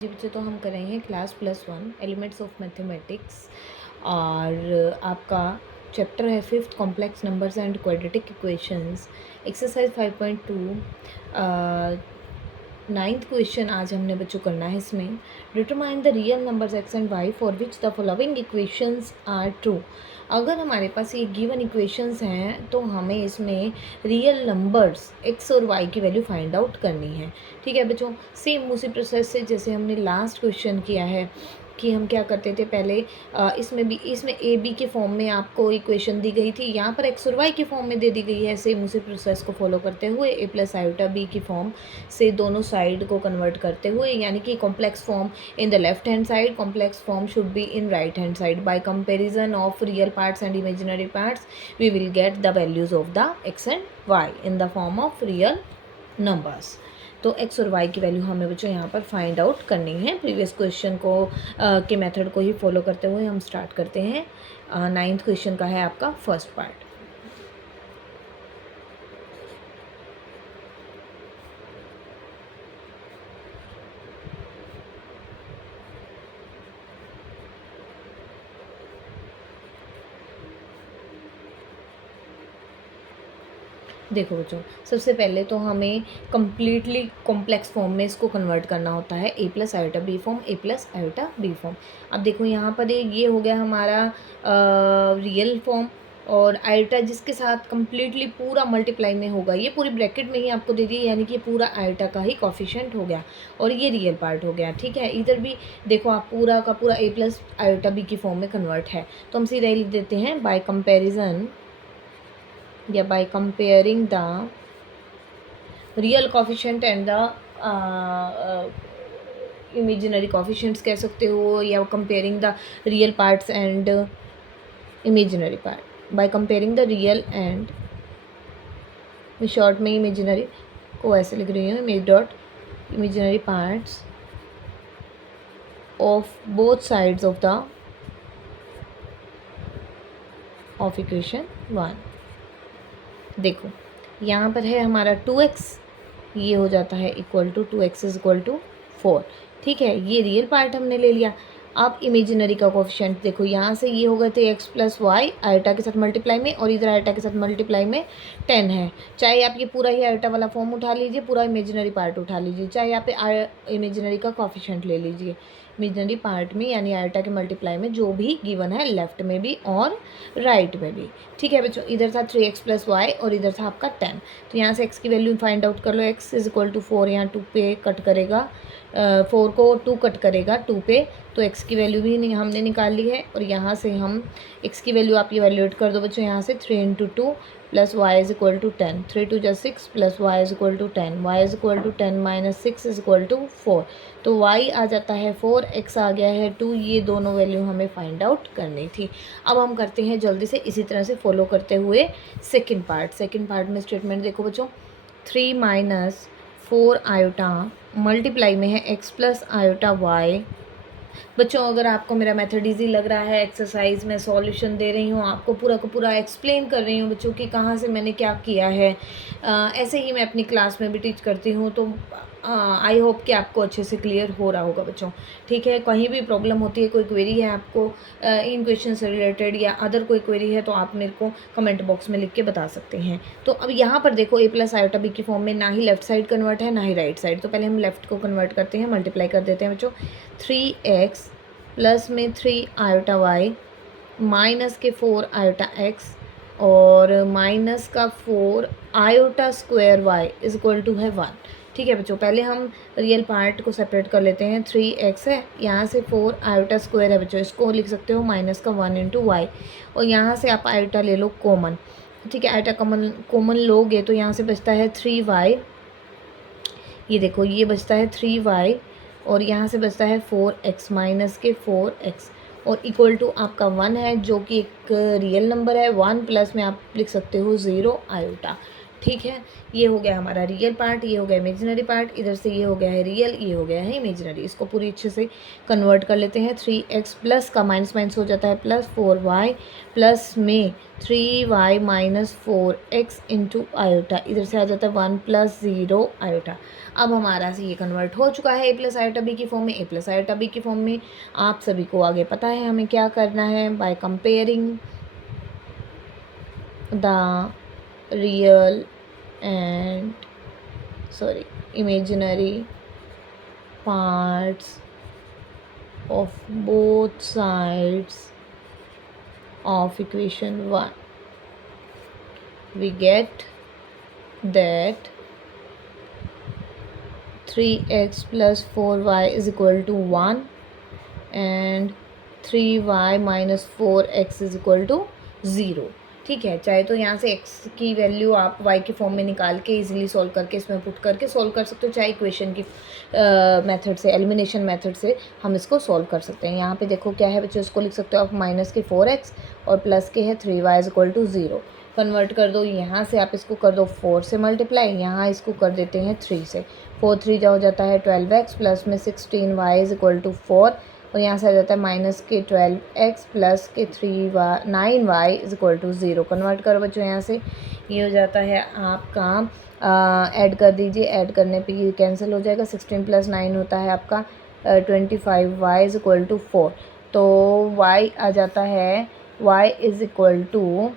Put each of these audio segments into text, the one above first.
जी बच्चों, तो हम करेंगे क्लास +1 एलिमेंट्स ऑफ मैथमेटिक्स और आपका चैप्टर है 5th complex numbers and quadratic equations exercise 5.2 9th question आज हमने बच्चों करना है। इसमें determine the real numbers x and y for which the following equations are true. अगर हमारे पास ये गिवन इक्वेशंस हैं तो हमें इसमें रियल नंबर्स एक्स और वाई की वैल्यू फाइंड आउट करनी है। ठीक है बच्चों, सेम उसी प्रोसेस से जैसे हमने लास्ट क्वेश्चन किया है कि हम क्या करते थे पहले इसमें ए बी के फॉर्म में आपको इक्वेशन दी गई थी, यहाँ पर एक्स और वाई के फॉर्म में दे दी गई है। सेम उसी प्रोसेस को फॉलो करते हुए ए प्लस आयोटा बी की फॉर्म से दोनों साइड को कन्वर्ट करते हुए, यानी कि complex form in the left hand side, complex form should be in right hand side. By comparison of real parts and imaginary parts we will get the values of the x and y in the form of real numbers. तो x और y की value हमें बच्चों यहाँ पर find out करनी है। Previous question को के मेथड को ही फॉलो करते हुए हम स्टार्ट करते हैं। 9th क्वेश्चन का है आपका फर्स्ट पार्ट। देखो बच्चों, सबसे पहले तो हमें कम्प्लीटली कॉम्प्लेक्स फॉर्म में इसको कन्वर्ट करना होता है। ए प्लस आयोटा बी फॉर्म, ए प्लस आयोटा बी फॉर्म। अब देखो यहाँ पर ये हो गया हमारा रियल फॉर्म, और आयोटा जिसके साथ कम्प्लीटली पूरा मल्टीप्लाई में होगा, ये पूरी ब्रैकेट में ही आपको दे दी, यानी कि पूरा आयोटा का ही कॉफिशेंट हो गया और ये रियल पार्ट हो गया। ठीक है, इधर भी देखो आप पूरा का पूरा ए प्लस आयोटा बी की फॉर्म में कन्वर्ट है, तो हम सीधा लिख देते हैं बाय कंपेरिजन या by comparing the real coefficient and the imaginary coefficients कह सकते हो, या comparing the real parts and imaginary part। by comparing the real and मैं शॉर्ट में imaginary को ऐसे लिख रही हूँ, image dot imaginary parts of both sides of the of equation 1। देखो यहाँ पर है हमारा 2x, ये हो जाता है equal to 2x is equal to 4। ठीक है, ये रियल पार्ट हमने ले लिया। अब इमेजिनरी का कोफिशिएंट देखो, यहाँ से ये हो गए थे x प्लस वाई आयोटा के साथ मल्टीप्लाई में, और इधर आयोटा के साथ मल्टीप्लाई में 10 है। चाहे आप ये पूरा ही आयोटा वाला फॉर्म उठा लीजिए, पूरा इमेजिनरी पार्ट उठा लीजिए, चाहे आप इमेजिनरी का कोफिशिएंट ले लीजिए। इमेजिनरी पार्ट में यानी आयोटा के मल्टीप्लाई में जो भी गिवन है, लेफ्ट में भी और राइट में भी। ठीक है बच्चों, इधर था 3x प्लस वाई और इधर था आपका 10। तो यहाँ से x की वैल्यू फाइंड आउट कर लो। x इज इक्वल टू 4, यहाँ 2 पे कट करेगा, 4 को 2 कट करेगा 2 पे, तो x की वैल्यू भी नहीं हमने निकाल ली है। और यहाँ से हम x की वैल्यू आप इवैल्यूएट कर दो बच्चों, यहाँ से 3 into 2 plus y is equal to 10, 3 2 जा 6 plus y is equal to 10, y is equal to 10 minus 6 is equal to 4। तो y आ जाता है 4, x आ गया है 2। ये दोनों वैल्यू हमें फाइंड आउट करनी थी। अब हम करते हैं जल्दी से इसी तरह से फॉलो करते हुए सेकंड पार्ट में स्टेटमेंट देखो बच्चों, 3 माइनस 4 आयोटा मल्टीप्लाई में है x प्लस आयोटा वाई। बच्चों अगर आपको मेरा मेथड इजी लग रहा है, एक्सरसाइज में सॉल्यूशन दे रही हूँ, आपको पूरा का पूरा एक्सप्लेन कर रही हूँ बच्चों कि कहाँ से मैंने क्या किया है, ऐसे ही मैं अपनी क्लास में भी टीच करती हूँ, तो आई होप कि आपको अच्छे से क्लियर हो रहा होगा बच्चों। ठीक है, कहीं भी प्रॉब्लम होती है, कोई क्वेरी है आपको इन क्वेश्चन से रिलेटेड या अदर कोई क्वेरी है, तो आप मेरे को कमेंट बॉक्स में लिख के बता सकते हैं। तो अब यहाँ पर देखो, ए प्लस आयोटा बी की फॉर्म में ना ही लेफ्ट साइड कन्वर्ट है ना ही राइट साइड, तो पहले हम लेफ्ट को कन्वर्ट करते हैं, मल्टीप्लाई कर देते हैं बच्चों। 3x प्लस में 3 आयोटा वाई माइनस के 4 आयोटा एक्स और माइनस का 4 iota square y is equal to है 1। ठीक है बच्चों, पहले हम रियल पार्ट को सेपरेट कर लेते हैं। 3x है, यहाँ से 4 आयोटा स्क्वायर है बच्चों, इसको लिख सकते हो माइनस का 1 इंटू वाई, और यहाँ से आप आयोटा ले लो कॉमन। ठीक है, आयोटा कॉमन लोगे तो यहाँ से बचता है 3y, ये देखो ये बचता है 3y, और यहाँ से बचता है 4x माइनस के 4x, और इक्वल टू आपका 1 है जो कि एक रियल नंबर है। 1 प्लस में आप लिख सकते हो 0 आयोटा। ठीक है, ये हो गया हमारा रियल पार्ट, ये हो गया इमेजिनरी पार्ट, इधर से ये हो गया है रियल, ये हो गया है इमेजिनरी। इसको पूरी अच्छे से कन्वर्ट कर लेते हैं। 3x प्लस का माइनस माइनस हो जाता है प्लस 4y प्लस में 3y minus 4x into iota, इधर से आ जाता है 1 प्लस 0 आयोटा। अब हमारा से ये कन्वर्ट हो चुका है ए प्लस आयोटा बी की फॉर्म में, ए प्लस आयोटा बी की फॉर्म में। आप सभी को आगे पता है हमें क्या करना है, bye comparing the real and imaginary parts of both sides of equation 1, we get that 3x plus 4y is equal to 1 and 3y minus 4x is equal to 0। ठीक है, चाहे तो यहाँ से x की वैल्यू आप y के form में निकाल के इजीली सॉल्व करके इसमें पुट करके सॉल्व कर सकते हो, चाहे इक्वेशन की मेथड से, एलिमिनेशन मेथड से हम इसको सॉल्व कर सकते हैं। यहाँ पे देखो क्या है बच्चों, इसको लिख सकते हो आप माइनस के 4x और प्लस के है 3y is equal to 0। Convert कर दो, यहाँ से आप इसको कर दो 4 से मल्टीप्लाई, यहाँ इसको कर देते हैं 3 से। 4 3 हो जाता है 12x प्लस में 16y इज इक्वल टू 4 और यहाँ से आ जाता है माइनस के 12x प्लस के 9y is equal to 0। Convert करो बच्चों, यहाँ से ये हो जाता है आपका, ऐड कर दीजिए, ऐड करने पे ये कैंसिल हो जाएगा। 16 प्लस 9 होता है आपका 25y इज इक्वल टू 4। तो y आ जाता है, y is equal to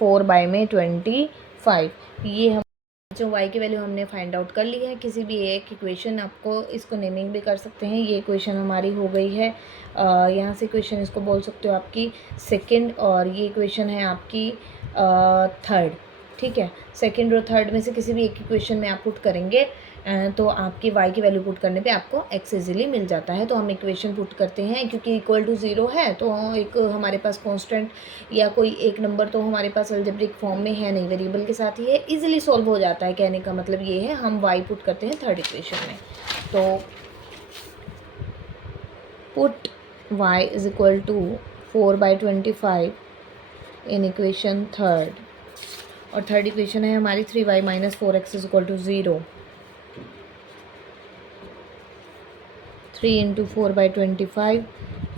4 by में 25। ये हम जो y की वैल्यू हमने फाइंड आउट कर ली है। किसी भी एक इक्वेशन आपको इसको नेमिंग भी कर सकते हैं। ये इक्वेशन हमारी हो गई है, यहाँ से इक्वेशन इसको बोल सकते हो आपकी सेकंड, और ये इक्वेशन है आपकी थर्ड। ठीक है, सेकंड और थर्ड में से किसी भी एक इक्वेशन में आप पुट करेंगे तो आपकी y की वैल्यू पुट करने पे आपको x इजीली मिल जाता है। तो हम इक्वेशन पुट करते हैं, क्योंकि इक्वल टू 0 है तो एक हमारे पास कांस्टेंट या कोई एक नंबर तो हमारे पास अलजेब्रिक फॉर्म में है नहीं, वेरिएबल के साथ ही है, इजीली सॉल्व हो जाता है। कहने का मतलब ये है, हम y पुट करते हैं थर्ड इक्वेशन में। तो put y is equal to 4/25 in equation third, और थर्ड इक्वेशन है हमारी 3y minus 4x is equal to 0। 3 into 4/25,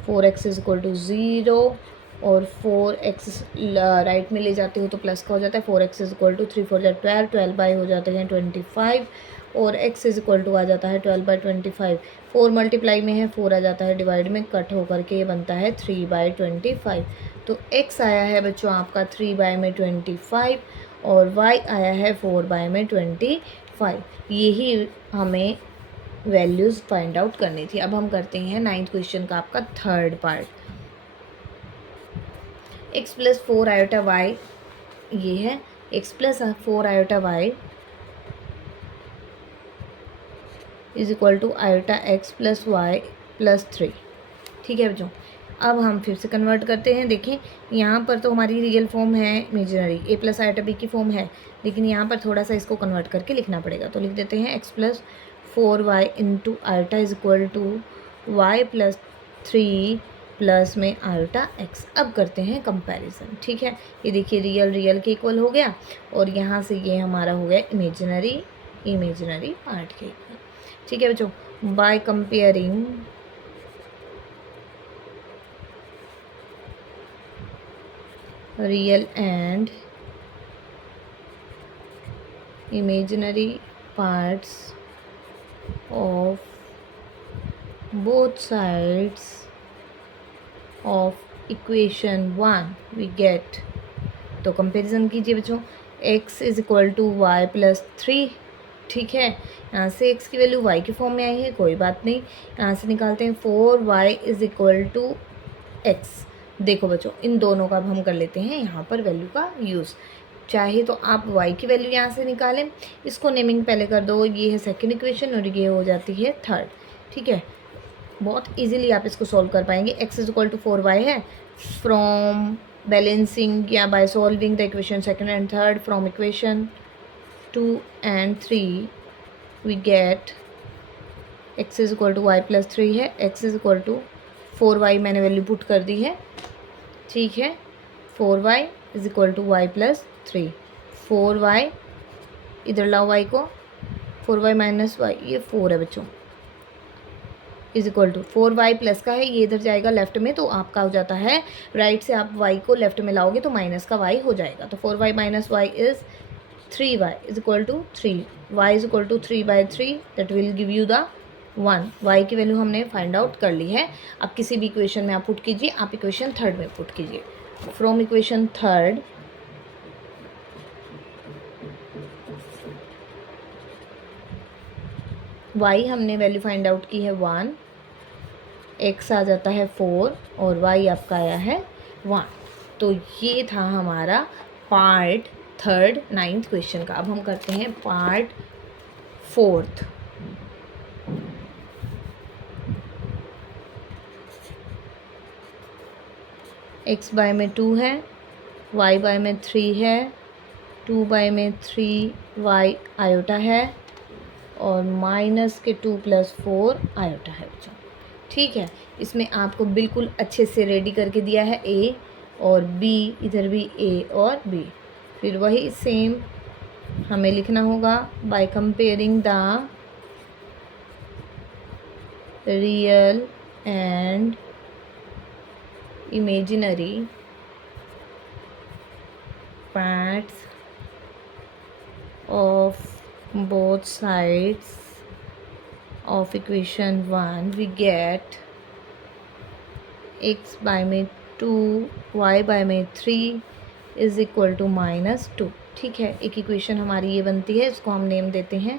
4x is equal to 0 और 4x राइट में ले जाते हो तो प्लस का हो जाता है। 4x is equal to 3 4 12, 12 by हो जाते हैं 25 और x इज इक्वल टू आ जाता है 12/25। 4 मल्टीप्लाई में है, 4 आ जाता है डिवाइड में, कट होकर के ये बनता है 3/25। तो x आया है बच्चों आपका 3/25 और y आया है 4/25। यही हमें वैल्यूज़ फाइंड आउट करनी थी। अब हम करते हैं 9th क्वेश्चन का आपका third part. x plus 4 iota y, ये है x plus 4 iota y is equal to iota x plus y plus 3। ठीक है बच्चों, अब हम फिर से कन्वर्ट करते हैं। देखिए यहाँ पर तो हमारी रियल फॉर्म है imaginary, a plus iota b की फॉर्म है, लेकिन यहाँ पर थोड़ा सा इसको कन्वर्ट करके लिखना पड़ेगा। तो लिख देते हैं x plus 4y into iota is equal to y plus 3 plus में आयोटा x। अब करते हैं कंपैरिजन। ठीक है, ये देखिए रियल रियल के इक्वल हो गया और यहाँ से ये हमारा हो गया इमेजिनरी पार्ट के इक्वल। ठीक है बच्चों, by comparing real and imaginary parts of both sides of equation 1 we get। तो कंपैरिजन कीजिए बच्चों, x is equal to y plus 3। ठीक है, यहाँ से x की वैल्यू y की फॉर्म में आई है, कोई बात नहीं, यहाँ से निकालते हैं 4y is equal to x। देखो बच्चों, इन दोनों का अब हम कर लेते हैं यहाँ पर वैल्यू का यूज़। चाहे तो आप y की वैल्यू यहाँ से निकालें, इसको नेमिंग पहले कर दो, ये है सेकंड इक्वेशन और ये हो जाती है थर्ड। ठीक है, बहुत इजीली आप इसको सॉल्व कर पाएंगे। x is equal to 4y है, फ्रॉम बैलेंसिंग या by solving the equation second and third from equation 2 and 3 we get x is equal to y plus 3 है, x is equal to 4y मैंने value put कर दी है। ठीक है, 4y is equal to y plus 3। 4y, इधर लाओ y को, 4y minus Y, ये 4 है बच्चों, is equal to 4y plus का है, ये इधर जाएगा लेफ्ट में, तो आपका हो जाता है राइट से आप y को लेफ्ट में लाओगे तो माइनस का y हो जाएगा, तो 4y minus y is 3y is equal to 3, y is equal to 3/3, that will give you the 1। y की वैल्यू हमने फाइंड आउट कर ली है। अब किसी भी इक्वेशन में आप पुट कीजिए, आप इक्वेशन थर्ड में पुट कीजिए। फ्रॉम इक्वेशन थर्ड y हमने वैल्यू फाइंड आउट की है 1, x आ जाता है 4 और y आपका आया है 1। तो ये था हमारा पार्ट थर्ड 9th क्वेश्चन का। अब हम करते हैं पार्ट 4th। x बाय में 2 है, y बाय में 3 है, 2 बाय में 3y आयोटा है और माइनस के 2 + 4 आयोटा है बच्चों। ठीक है, इसमें आपको बिल्कुल अच्छे से रेडी करके दिया है a और b, इधर भी a और b। फिर वही सेम हमें लिखना होगा by comparing the real and imaginary parts of both sides of equation 1 we get x by में 2 y बाय में 3 इज इक्वल टू -2। ठीक है, एक इक्वेशन हमारी ये बनती है, इसको हम नेम देते हैं,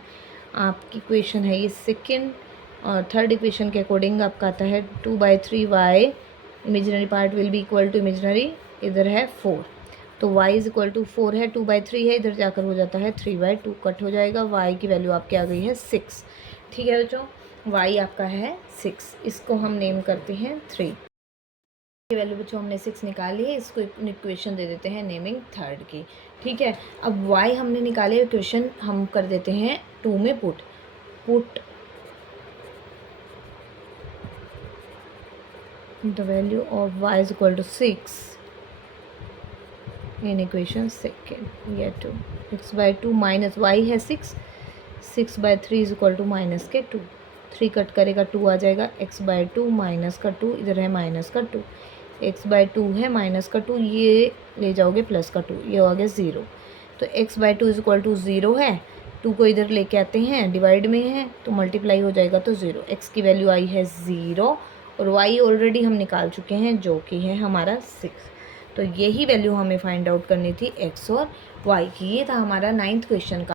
आपकी इक्वेशन है ये सेकेंड और थर्ड इक्वेशन के अकॉर्डिंग आपका आता है 2/3y, imaginary part will be equal to imaginary, इधर है 4, तो y इज इक्वल टू 4 है, 2/3 है, इधर जाकर हो जाता है 3/2, कट हो जाएगा। y की वैल्यू आपकी आ गई है 6। ठीक है बच्चों, y आपका है 6, इसको हम नेम करते हैं 3 की वैल्यू बच्चों हमने 6 निकाली है, इसको इक्वेशन दे देते हैं नेमिंग थर्ड की। ठीक है, अब y हमने निकाले, इक्वेशन हम कर देते हैं 2 में put the value of y is equal to 6 in equation second, ये 2 x/2 माइनस y है 6/3 इज इक्वल टू माइनस के 2, 3 कट करेगा 2 आ जाएगा, x/2 माइनस का 2, इधर है माइनस का 2, x/2 है माइनस का 2, ये ले जाओगे प्लस का 2, ये हो गया 0। तो x/2 इज इक्वल टू 0 है, 2 को इधर लेके आते हैं, डिवाइड में है तो मल्टीप्लाई हो जाएगा तो 0, x की वैल्यू आई है 0 और y ऑलरेडी हम निकाल चुके हैं जो कि है हमारा 6। तो यही वैल्यू हमें फाइंड आउट करनी थी x और y की। ये था हमारा 9th क्वेश्चन का